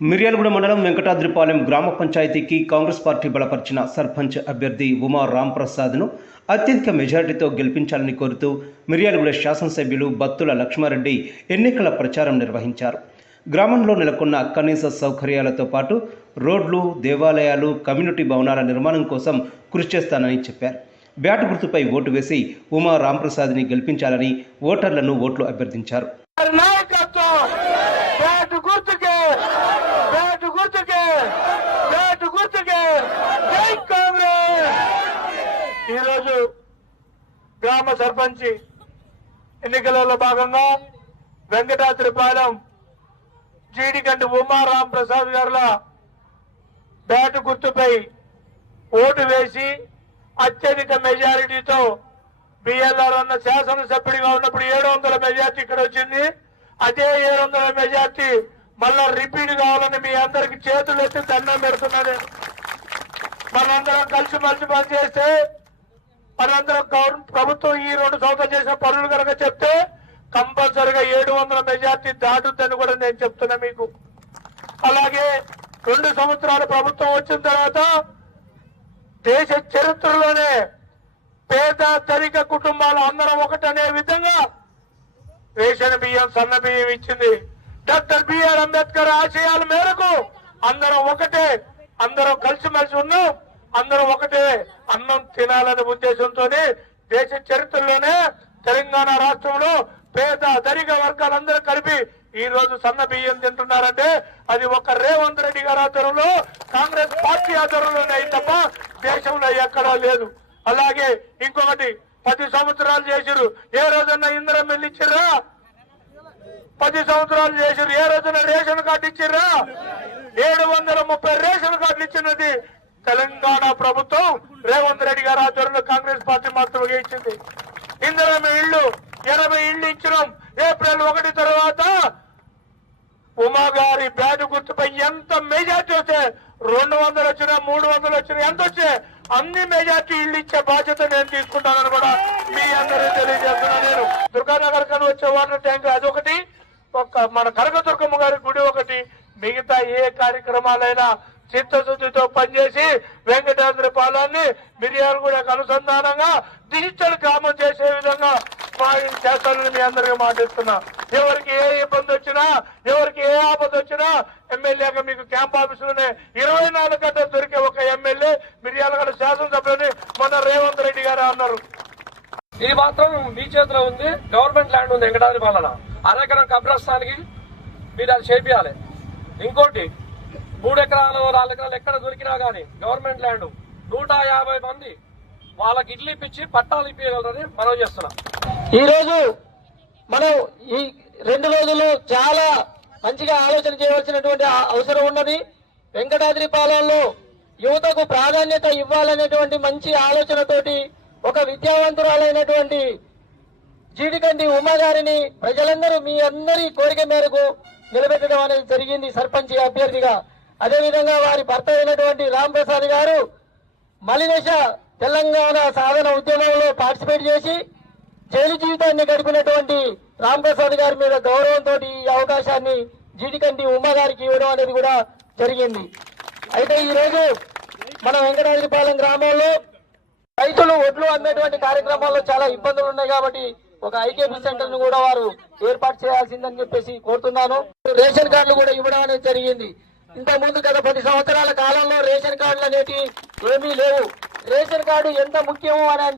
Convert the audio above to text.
మిర్యాలగూడ మండలం వెంకటాద్రిపాలెం గ్రామ పంచాయతీకి కాంగ్రెస్ పార్టీ బలపరిచిన సర్పంచ్ అభ్యర్థి ఉమా రాంప్రసాద్ను అత్యధిక మెజారిటీతో గెలిపించాలని కోరుతూ మిర్యాలగూడ శాసనసభ్యులు బత్తుల లక్ష్మారెడ్డి ఎన్నికల ప్రచారం నిర్వహించారు. గ్రామంలో నెలకొన్న కనీస సౌకర్యాలతో పాటు రోడ్లు దేవాలయాలు కమ్యూనిటీ భవనాల నిర్మాణం కోసం కృషి చేస్తానని చెప్పారు. బ్యాట్ గుర్తుపై ఓటు వేసి ఉమా రాంప్రసాద్ని గెలిపించాలని ఓటర్లను ఓట్లు అభ్యర్థించారు నాయకత్వం బ్యాట్ గుర్తుకే బ్యాట్ గుర్తుకే బ్యాట్ గుర్తుకే జై కాంగ్రెస్ ఈరోజు గ్రామ సర్పంచ్ ఎన్నికలలో భాగంగా వెంకటాద్రిపాలెం జీడికంటి ఉమారాం ప్రసాద్ గారుల బ్యాట్ గుర్తుపై ఓటు వేసి అత్యధిక మెజారిటీతో బిఎల్ఆర్ అన్న శాసనసభ్యుడిగా ఉన్నప్పుడు ఏడు వందల మెజార్టీ ఇక్కడ వచ్చింది. అదే ఏడు వందల మెజార్టీ మళ్ళా రిపీట్ కావాలని మీ అందరికి చేతులు ఎత్తి దండం పెడుతున్నది. మనందరం కలిసి మలిసి పని చేస్తే మనందరం గవర్నమెంట్ ప్రభుత్వం ఈ రెండు సంవత్సరాలు చేసిన పనులు కనుక చెప్తే కంపల్సరిగా ఏడు వందల మెజార్టీ దాటుద్దని కూడా నేను చెప్తున్నా మీకు. అలాగే రెండు సంవత్సరాలు ప్రభుత్వం వచ్చిన తర్వాత దేశ చరిత్రలోనే పేద ధనిక కుటుంబాలు అందరం ఒకటనే విధంగా రేషన్ బియ్యం సన్న బియ్యం ఇచ్చింది. డాక్టర్ బిఆర్ అంబేద్కర్ ఆశయాల మేరకు అందరం ఒకటే అందరం కలిసిమెలిసి ఉన్నాం. అందరం ఒకటే అన్నం తినాలనే ఉద్దేశంతోనే దేశ చరిత్రలోనే తెలంగాణ రాష్ట్రంలో పేద ధనిక వర్గాలందరూ కలిపి ఈ రోజు సన్న బియ్యం తింటున్నారంటే అది ఒక రేవంత్ రెడ్డి గారి ఆధ్వర్యంలో కాంగ్రెస్ పార్టీ ఆధ్వర్యంలోనే తప్ప దేశంలో ఎక్కడా లేదు. అలాగే ఇంకొకటి పది సంవత్సరాలు చేసిరు ఏ రోజన్నా ఇంద్రం మిల్లు పది సంవత్సరాలు చేసిరు ఏ రోజున రేషన్ కార్డు ఇచ్చిర్రా ఏడు వందల ముప్పై రేషన్ కార్డులు ఇచ్చినది తెలంగాణ ప్రభుత్వం రేవంత్ రెడ్డి గారు ఆధ్వర్యంలో కాంగ్రెస్ పార్టీ మాత్రమే ఇచ్చింది మేము ఇళ్ళు ఎనభై ఇళ్ళు ఇచ్చినాం. ఏప్రిల్ ఒకటి తర్వాత ఉమా గారి బ్యాడ్ గుర్తుపై ఎంత మెజార్టీ వస్తే రెండు వందలు వచ్చినా మూడు వందలు వచ్చినా ఎంత వచ్చే అన్ని మెజార్టీ ఇళ్ళు ఇచ్చే బాధ్యత నేను తీసుకుంటానని కూడా మీ అందరూ తెలియజేస్తున్నా నేను. దుర్గానగర్ కను వచ్చే వాటర్ ట్యాంక్ అదొకటి. ఒక మన కనకదుర్గమ్మ గారి గుడి ఒకటి. మిగతా ఏ కార్యక్రమాలైనా చిత్తశుద్ధితో పనిచేసి వెంకటేశ్వర పాలాన్ని మిర్యాలగూడకు అనుసంధానంగా డిజిటల్ గ్రామం చేసే విధంగా మా చేస్తానని మీ అందరికీ మాటిస్తున్నా. ఎవరికి ఏ ఇబ్బంది వచ్చినా ఎవరికి ఏ ఆపద వచ్చినా ఎమ్మెల్యేగా మీకు క్యాంప్ ఆఫీసులోనే ఇరవై నాలుగు గంటలు దొరికే ఒక ఎమ్మెల్యే మిర్యాలగడ శాసనసభ్యుని మొన్న రేవంత్ రెడ్డి గారు అన్నారు. ఇది మాత్రం మీ చేతిలో ఉంది గవర్నమెంట్ ల్యాండ్ ఉంది వెంకటాద్రి పాలన. అరెకరం కబ్రస్థానికి మీరు అది చేపియాలి. ఇంకోటి మూడు ఎకరాలు నాలుగు ఎకరాలు ఎక్కడ దొరికినా కానీ గవర్నమెంట్ ల్యాండ్ నూట యాభై మంది వాళ్ళకి ఇడ్లీ ఇప్పించి పట్టాలు ఇప్పించగలరని మనం చేస్తున్నాం. ఈరోజు మనం ఈ రెండు రోజులు చాలా మంచిగా ఆలోచన చేయవలసినటువంటి అవసరం ఉన్నది. వెంకటాద్రి పాలనలో యువతకు ప్రాధాన్యత ఇవ్వాలనేటువంటి మంచి ఆలోచనతోటి ఒక విద్యావంతురాలైనటువంటి జీడికండి ఉమాగారిని ప్రజలందరూ మీ అందరి కోరిక మేరకు నిలబెట్టడం అనేది జరిగింది. సర్పంచ్ అభ్యర్థిగా అదేవిధంగా వారి భర్త అయినటువంటి రామ్ ప్రసాద్ గారు మలిదశ తెలంగాణ సాధన ఉద్యమంలో పార్టిసిపేట్ చేసి జైలు జీవితాన్ని గడిపినటువంటి రామ్ ప్రసాద్ గారి మీద గౌరవంతో ఈ అవకాశాన్ని జీడికంటి ఉమ్మ గారికి ఇవ్వడం అనేది కూడా జరిగింది. అయితే ఈరోజు మన వెంకటాద్రిపాలెం గ్రామంలో రైతులు ఒడ్లు అమ్మేటువంటి కార్యక్రమాల్లో చాలా ఇబ్బందులు ఉన్నాయి కాబట్టి ఒక ఐకేపీ సెంటర్ను కూడా వారు ఏర్పాటు చేయాల్సిందని చెప్పేసి కోరుతున్నాను. రేషన్ కార్డులు కూడా ఇవ్వడం అనేది జరిగింది. ఇంత ముందు గత పది సంవత్సరాల కాలంలో రేషన్ కార్డులు అనేటివి ఏమీ లేవు. రేషన్ కార్డు ఎంత ముఖ్యమో అని